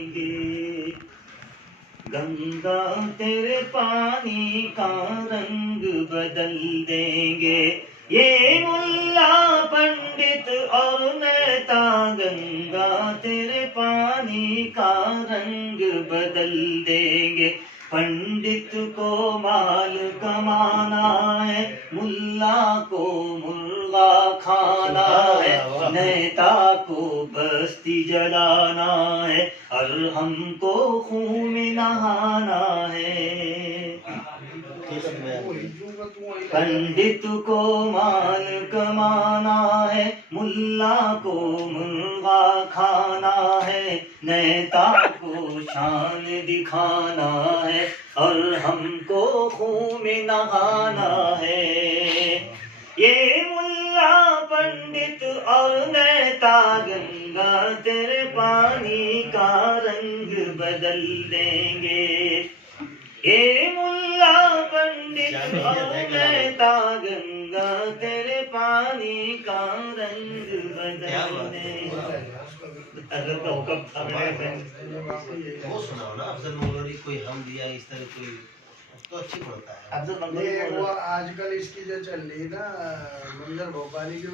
देंगे। गंगा तेरे पानी का रंग बदल देंगे। ये मुल्ला पंडित और नेता गंगा तेरे पानी का रंग बदल देंगे। पंडित को माल कमाना है, मुल्ला को मुर्गा खाना है, नेता को बस्ती जलाना है और हमको खून में नहाना है। पंडित को माल कमाना है, मुल्ला को मुर्गा खाना है, नेता को शान दिखाना है और हमको खून में नहाना है। ये मुल्ला पंडित और नेता गंगा तेरे पानी का रंग बदल देंगे। ये मुल्ला पंडित और नेता गंगा तेरे पानी का रंग बदल देंगे। वो सुनाओ ना, अफजल मौलवी कोई हम दिया इस तरह कोई तो अच्छी पड़ता है। वो आजकल इसकी जो चल रही है ना, मंजर भोपाली की